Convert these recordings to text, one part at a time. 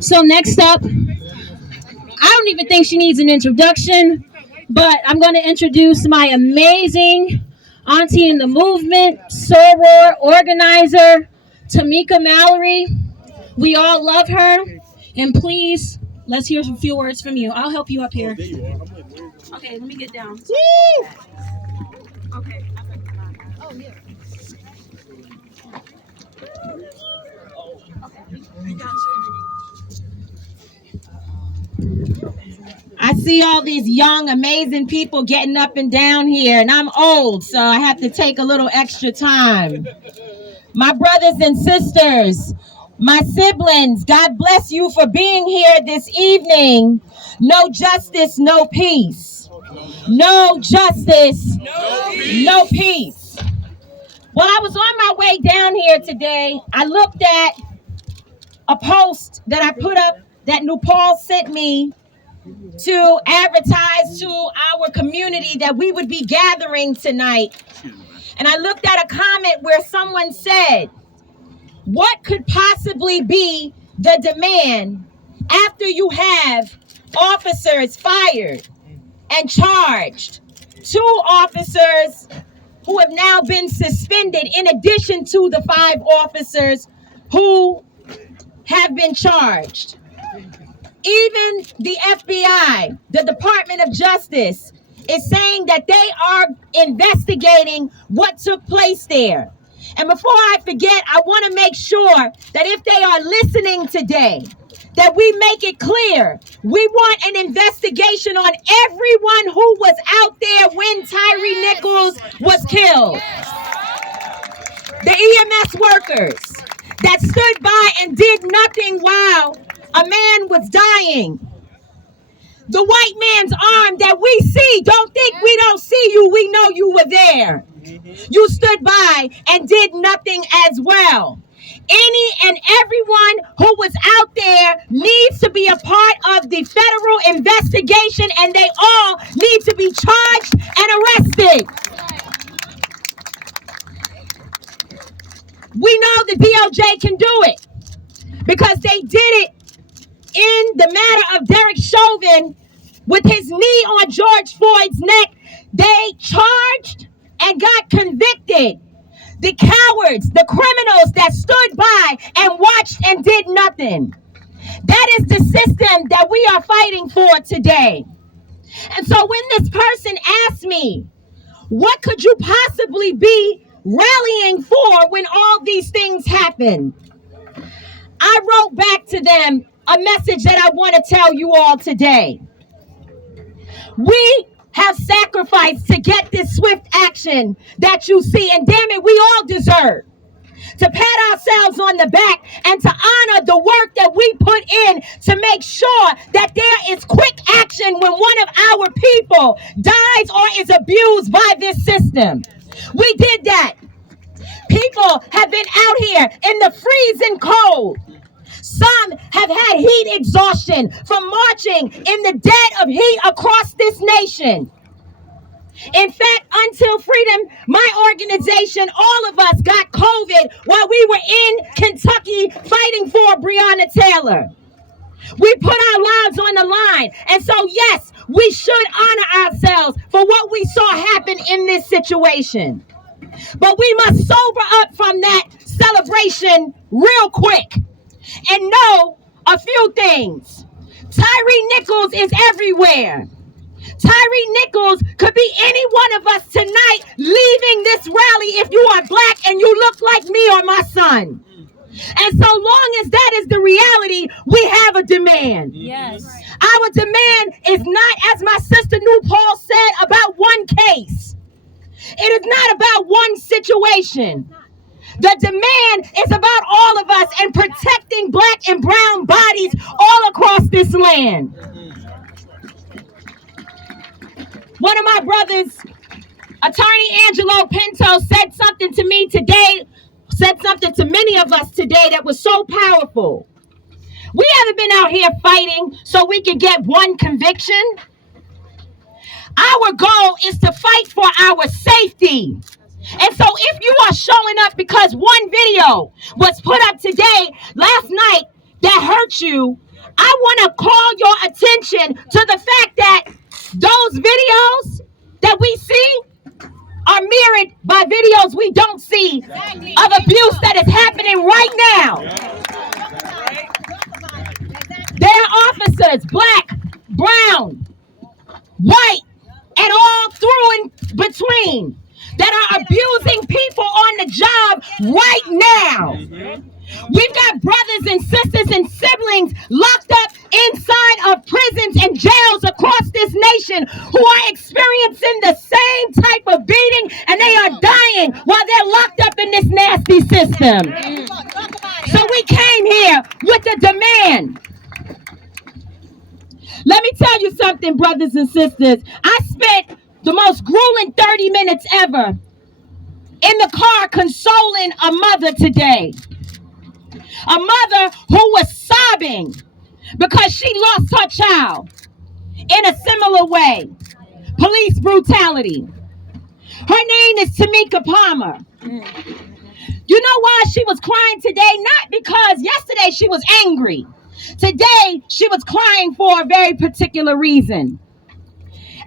So next up, I don't even think she needs an introduction, but I'm going to introduce my amazing auntie in the movement, soror organizer, Tamika Mallory. We all love her, and please let's hear a few words from you. I'll help you up here. Okay, let me get down. Okay. I see all these young, amazing people getting up and down here, and I'm old, so I have to take a little extra time. My brothers and sisters, my siblings, God bless you for being here this evening. No justice, no peace. No justice, no peace. While I was on my way down here today, I looked at a post that I put up that New Paul sent me to advertise to our community that we would be gathering tonight. And I looked at a comment where someone said, what could possibly be the demand after you have officers fired and charged? Two officers who have now been suspended, in addition to the 5 officers who have been charged. Even the FBI, the Department of Justice, is saying that they are investigating what took place there. And before I forget, I want to make sure that if they are listening today, that we make it clear we want an investigation on everyone who was out there when Tyree Nichols was killed. The EMS workers that stood by and did nothing while a man was dying. The white man's arm that we see, don't think we don't see you, we know you were there. You stood by and did nothing as well. Any and everyone who was out there needs to be a part of the federal investigation, and they all need to be charged and arrested. We know the DOJ can do it because they did it in the matter of Derek Chauvin with his knee on George Floyd's neck. They charged and got convicted. The cowards, the criminals that stood by and watched and did nothing. That is the system that we are fighting for today. And so when this person asked me, what could you possibly be rallying for when all these things happen? I wrote back to them a message that I want to tell you all today. We have sacrificed to get this swift action that you see, and damn it, we all deserve to pat ourselves on the back and to honor the work that we put in to make sure that there is quick action when one of our people dies or is abused by this system. We did that. People have been out here in the freezing cold. Some have had heat exhaustion from marching in the dead of heat across this nation. In fact, Until Freedom, my organization, all of us got COVID while we were in Kentucky fighting for Breonna Taylor. We put our lives on the line. And so, yes, we should honor ourselves for what we saw happen in this situation. But we must sober up from that celebration real quick and know a few things. Tyree Nichols is everywhere. Tyree Nichols could be any one of us tonight leaving this rally if you are black and you look like me or my son. And so long as that is the reality, we have a demand. Yes. Our demand is not, as my sister New Paul said, about one case. It is not about one situation. The demand is about all of us and protecting black and brown bodies all across this land. One of my brothers, Attorney Angelo Pinto, said something to me today, said something to many of us today that was so powerful. We haven't been out here fighting so we can get one conviction. Our goal is to fight for our safety. And so if you are showing up because one video was put up today, last night, that hurt you, I want to call your attention to the fact that those videos that we see are mirrored by videos we don't see of abuse that is happening right now. There are officers, black, brown, white, and all through in between, that are abusing people on the job right now. We've got brothers and sisters and siblings locked up inside of prisons and jails across this nation who are experiencing the same type of beating, and they are dying while they're locked up in this nasty system. So we came here with a demand. Let me tell you something, brothers and sisters. I spent the most grueling 30 minutes ever in the car consoling a mother today. A mother who was sobbing because she lost her child in a similar way. Police brutality. Her name is Tamika Palmer. You know why she was crying today? Not because yesterday she was angry. Today she was crying for a very particular reason.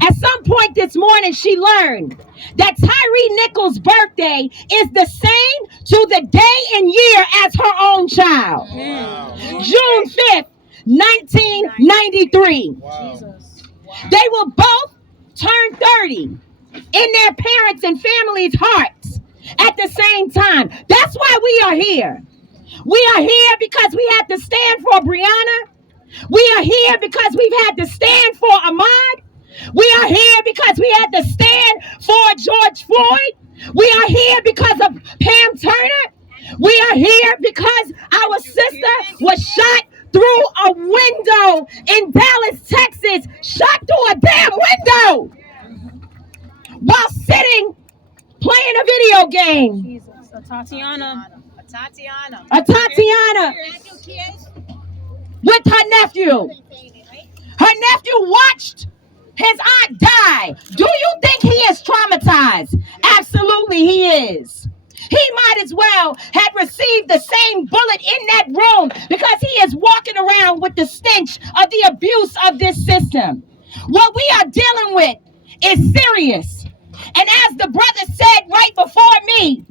At some point this morning, she learned that Tyree Nichols' birthday is the same to the day and year as her own child. Wow. June 5th, 1993. Wow. They will both turn 30 in their parents' and families' hearts at the same time. That's why we are here. We are here because we had to stand for Breonna. We are here because we've had to stand for Ahmaud. We are here because we had to stand for George Floyd. We are here because of Pam Turner. We are here because our sister was shot through a window in Dallas, Texas. Shot through a damn window while sitting playing a video game. Jesus, a Tatiana with her nephew. Her nephew watched his aunt die. Do you think he is traumatized? Absolutely he is. He might as well have received the same bullet in that room because he is walking around with the stench of the abuse of this system. What we are dealing with is serious. And as the brother said right before me,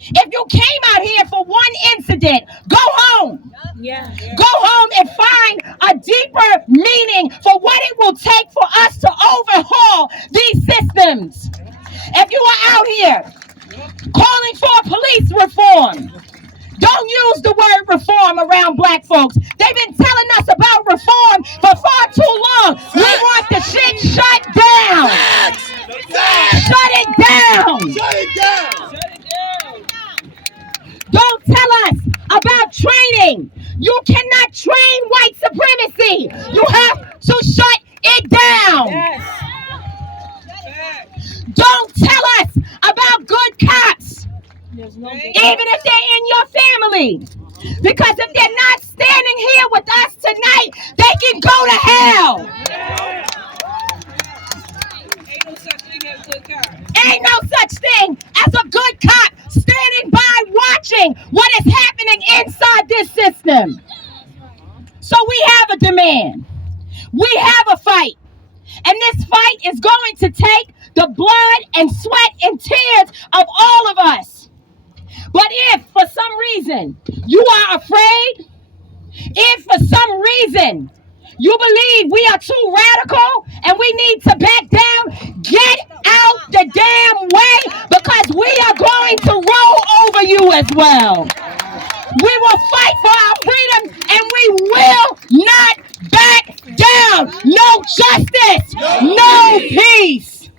if you came out here for one incident, go home. Yeah. Go home and find a deeper meaning for what it will take for us to overhaul these systems. If you are out here calling for police reform, don't use the word reform around black folks. They've been telling us about reform for far too long. We want the shit shut down. Shut it down. Shut it down. Don't tell us about training. You cannot train white supremacy. You have to shut it down. Yes. Don't tell us about good cops, even if they're in your family. Because if they're not standing here with us tonight, they can go to hell. Ain't no such thing as a good cop standing by watching what is happening inside this system. So we have a demand. We have a fight. And this fight is going to take the blood and sweat and tears of all of us. But if for some reason you are afraid, if for some reason you believe we are too radical and we need to back down, get out the damn way, because we are going to roll over you as well. We will fight for our freedom and we will not back down. No justice, no peace.